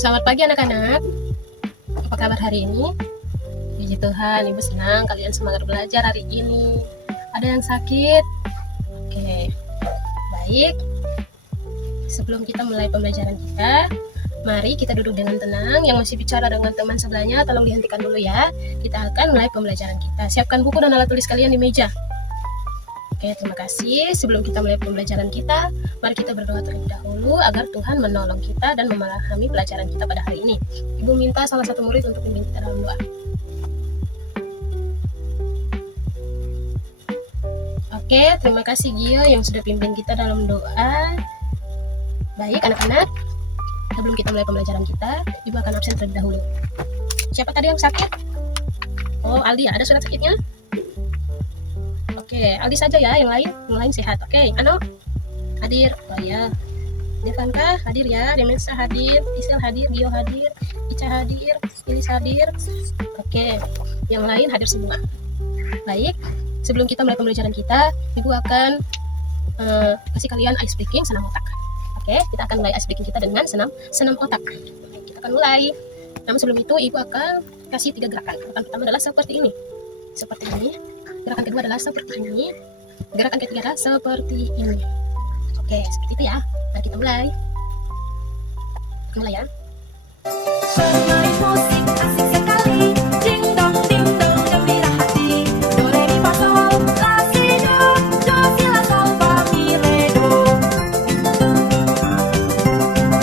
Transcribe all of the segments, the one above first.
Selamat pagi anak-anak. Apa kabar hari ini? Puji Tuhan, Ibu senang kalian semangat belajar hari ini. Ada yang sakit? Oke, baik. Sebelum kita mulai pembelajaran kita, mari kita duduk dengan tenang. Yang masih bicara dengan teman sebelahnya, tolong dihentikan dulu ya. Kita akan mulai pembelajaran kita. Siapkan buku dan alat tulis kalian di meja. Oke, terima kasih. Sebelum kita mulai pembelajaran kita, mari kita berdoa terlebih dahulu agar Tuhan menolong kita dan memahami pelajaran kita pada hari ini. Ibu minta salah satu murid untuk pimpin kita dalam doa. Oke, terima kasih Gio yang sudah pimpin kita dalam doa. Baik anak-anak, sebelum kita mulai pembelajaran kita, Ibu akan absen terlebih dahulu. Siapa tadi yang sakit? Oh, Aldi, ada surat sakitnya? Oke, Aldi saja ya, yang lain sehat. Oke, Ano hadir. Oh ya, Devanka hadir ya, Demensa hadir, Isel hadir, Gio hadir, Ica hadir, Ilis hadir. Oke, yang lain hadir semua. Baik, sebelum kita mulai pembelajaran kita, Ibu akan kasih kalian ice breaking senam otak. Oke, kita akan mulai ice breaking kita dengan senam otak. Baik, kita akan mulai. Namun sebelum itu, Ibu akan kasih 3 gerakan. Gerakan pertama adalah seperti ini. Seperti ini. Gerakan kedua adalah seperti ini. Gerakan ketiga adalah seperti ini. Oke, seperti itu ya. Mari kita mulai. Mulai ya. Bermain musik asik sekali, ding dong gembira hati. Do re mi fa sol la si do si la sol fa mi re do.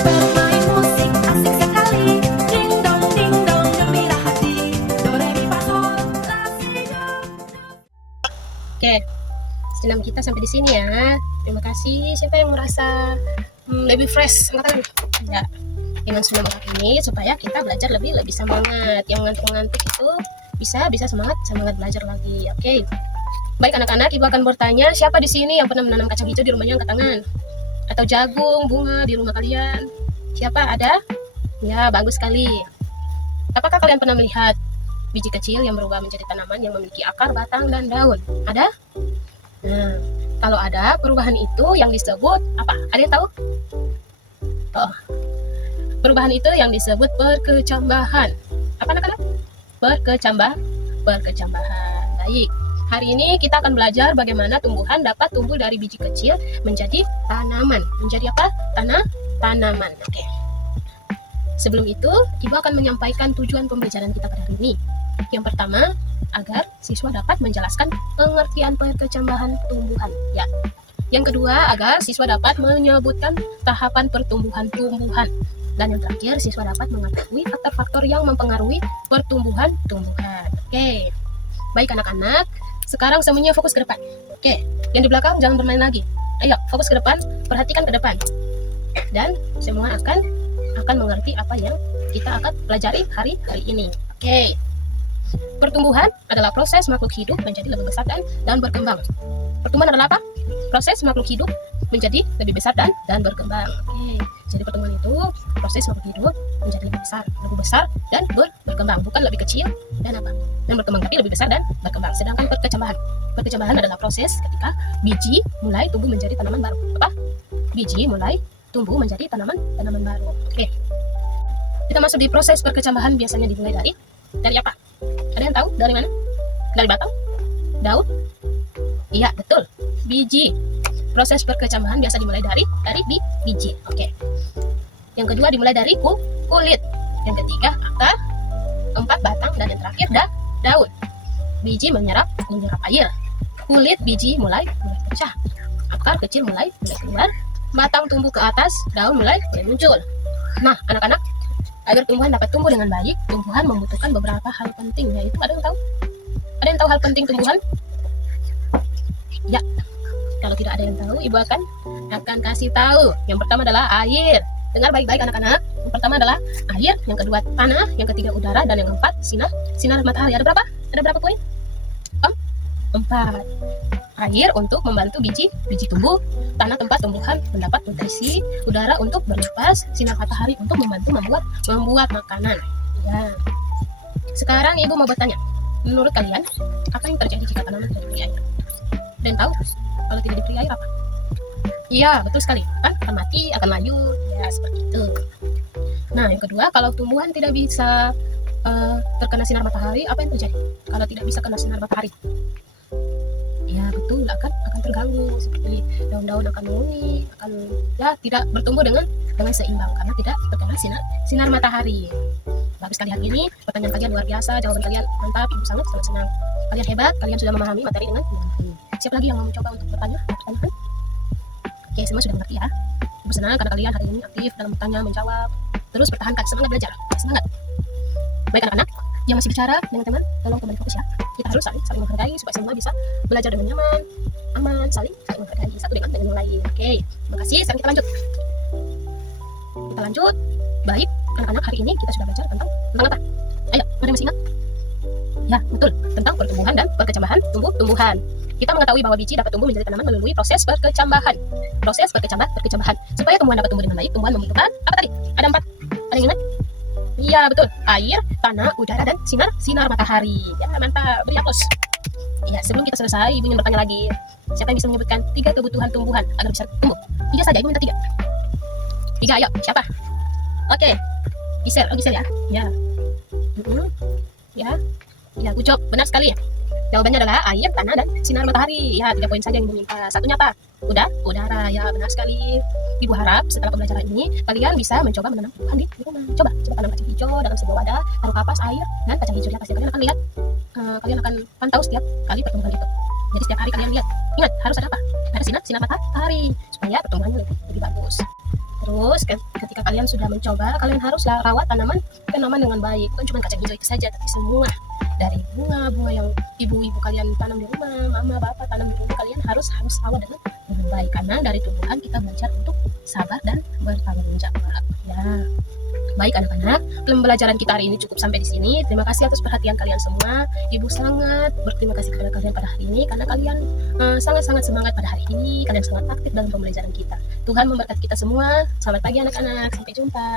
Bermain musik asik sekali, ding dong gembira hati. Do re mi fa sol la si do. Oke, senam kita sampai di sini ya. Terima kasih. Siapa yang merasa lebih fresh? Angkat tangan. Ya, dengan senam otak ini supaya kita belajar lebih semangat. Yang ngantuk-ngantuk itu bisa semangat belajar lagi. Oke. Baik anak-anak, Ibu akan bertanya, siapa di sini yang pernah menanam kacang hijau di rumahnya? Angkat tangan. Atau jagung, bunga di rumah kalian? Siapa? Ada? Ya, bagus sekali. Apakah kalian pernah melihat biji kecil yang berubah menjadi tanaman yang memiliki akar, batang, dan daun? Ada? Nah, kalau ada perubahan itu yang disebut apa? Ada yang tahu? Oh, perubahan itu yang disebut perkecambahan. Apa anak-anak? Perkecambahan. Baik. Hari ini kita akan belajar bagaimana tumbuhan dapat tumbuh dari biji kecil menjadi tanaman. Menjadi apa? Tanaman. Oke. Sebelum itu, Ibu akan menyampaikan tujuan pembelajaran kita pada hari ini. Yang pertama, agar siswa dapat menjelaskan pengertian perkecambahan tumbuhan. Ya. Yang kedua, agar siswa dapat menyebutkan tahapan pertumbuhan tumbuhan. Dan yang terakhir, siswa dapat mengetahui faktor-faktor yang mempengaruhi pertumbuhan tumbuhan. Oke. Baik anak-anak, sekarang semuanya fokus ke depan. Oke. Yang di belakang jangan bermain lagi. Ayo, fokus ke depan, perhatikan ke depan. Dan semua akan mengerti apa yang kita akan pelajari hari ini. Oke. Pertumbuhan adalah proses makhluk hidup menjadi lebih besar dan berkembang. Pertumbuhan adalah apa? Proses makhluk hidup menjadi lebih besar dan berkembang. Oke. Jadi pertumbuhan itu proses makhluk hidup menjadi lebih besar dan berkembang, bukan lebih kecil dan berkembang, tapi lebih besar dan berkembang. Sedangkan perkecambahan adalah proses ketika biji mulai tumbuh menjadi tanaman baru. Apa? Biji mulai tumbuh menjadi tanaman baru. Oke. Kita masuk di proses perkecambahan, biasanya dimulai dari apa? Ada yang tahu dari mana? Dari batang? Daun? Iya, betul. Biji. Proses perkecambahan biasa dimulai dari biji. Oke. Yang kedua dimulai dari kulit. Yang ketiga akar. 4 batang, dan yang terakhir daun. Biji menyerap air. Kulit biji mulai pecah. Akar kecil mulai keluar. Batang tumbuh ke atas, daun mulai muncul. Nah, anak-anak, agar tumbuhan dapat tumbuh dengan baik, tumbuhan membutuhkan beberapa hal penting, yaitu ada yang tahu? Ada yang tahu hal penting tumbuhan? Ya, kalau tidak ada yang tahu, Ibu akan kasih tahu. Yang pertama adalah air. Dengar baik-baik anak-anak. Yang pertama adalah air, yang kedua tanah, yang ketiga udara, dan yang keempat sinar matahari. Ada berapa? Ada berapa poin? 4. Air untuk membantu biji tumbuh, tanah tempat tumbuhan mendapat nutrisi, udara untuk bernapas, sinar matahari untuk membantu membuat makanan. Ya. Sekarang Ibu mau bertanya, menurut kalian apa yang terjadi jika tanaman tidak diberi air? Dan tahu kalau tidak diberi air apa? Iya, betul sekali. Akan mati, akan layu, ya seperti itu. Nah, yang kedua, kalau tumbuhan tidak bisa terkena sinar matahari, apa yang terjadi? Kalau tidak bisa kena sinar matahari, ya betul, akan terganggu, seperti daun-daun akan menguning, akan ya tidak bertumbuh dengan seimbang karena tidak terkena sinar matahari. Bagus sekali hari ini, pertanyaan kalian luar biasa, jawaban kalian mantap, ibu sangat senang. Kalian hebat, kalian sudah memahami materi dengan benar. Siapa lagi yang mau mencoba untuk bertanya? Pertanyaan? Oke, semua sudah mengerti ya. Ibu senang karena kalian hari ini aktif dalam bertanya, menjawab. Terus pertahankan, semangat belajar, semangat. Baik anak-anak yang masih bicara dengan teman, tolong kembali fokus ya. Kita harus saling menghargai supaya semua bisa belajar dengan nyaman, aman, saling menghargai satu dengan yang lain. Oke, terima kasih. Sekarang kita lanjut. Baik, anak-anak, hari ini kita sudah belajar tentang apa? Ayo, ada yang masih ingat? Ya, betul, tentang pertumbuhan dan perkecambahan tumbuhan. Kita mengetahui bahwa biji dapat tumbuh menjadi tanaman melalui proses perkecambahan. Proses perkecambahan. Supaya tumbuhan dapat tumbuh dengan baik, tumbuhan membutuhkan apa tadi? Ada 4. Ada yang ingat? Iya, betul. Air, tanah, udara, dan sinar matahari. Ya, mantap. Beri aplaus. Ya, sebelum kita selesai, ibu ingin bertanya lagi. Siapa yang bisa menyebutkan 3 kebutuhan tumbuhan agar bisa tumbuh? 3 saja, ibu minta 3. 3, ayo. Siapa? Oke. Gisel ya. Ya. Ya, good job. Benar sekali. Jawabannya adalah air, tanah, dan sinar matahari. Ya, 3 poin saja yang ibu minta. Satunya apa? Udara. Ya, benar sekali. Ibu harap setelah pembelajaran ini kalian bisa mencoba menanam tumbuhan di rumah. Coba tanam kacang hijau dalam sebuah wadah, taruh kapas, air, dan kacang hijaunya pasti kalian akan lihat. Kalian akan pantau setiap kali pertumbuhan itu. Jadi setiap hari kalian lihat. Ingat, harus ada apa? Ada sinar matahari supaya pertumbuhannya lebih bagus. Terus ketika kalian sudah mencoba, kalian harus rawat tanaman dengan baik. Bukan cuma kacang hijau itu saja, tapi semua dari bunga yang ibu-ibu kalian tanam di rumah, mama, bapak tanam di rumah, kalian harus rawat dengan baik. Karena dari tumbuhan kita belajar untuk sabar dan bertanggung jawab. Ya. Baik anak-anak, pembelajaran kita hari ini cukup sampai di sini. Terima kasih atas perhatian kalian semua. Ibu sangat berterima kasih kepada kalian pada hari ini karena kalian sangat-sangat semangat pada hari ini. Kalian sangat aktif dalam pembelajaran kita. Tuhan memberkati kita semua. Selamat pagi anak-anak. Sampai jumpa.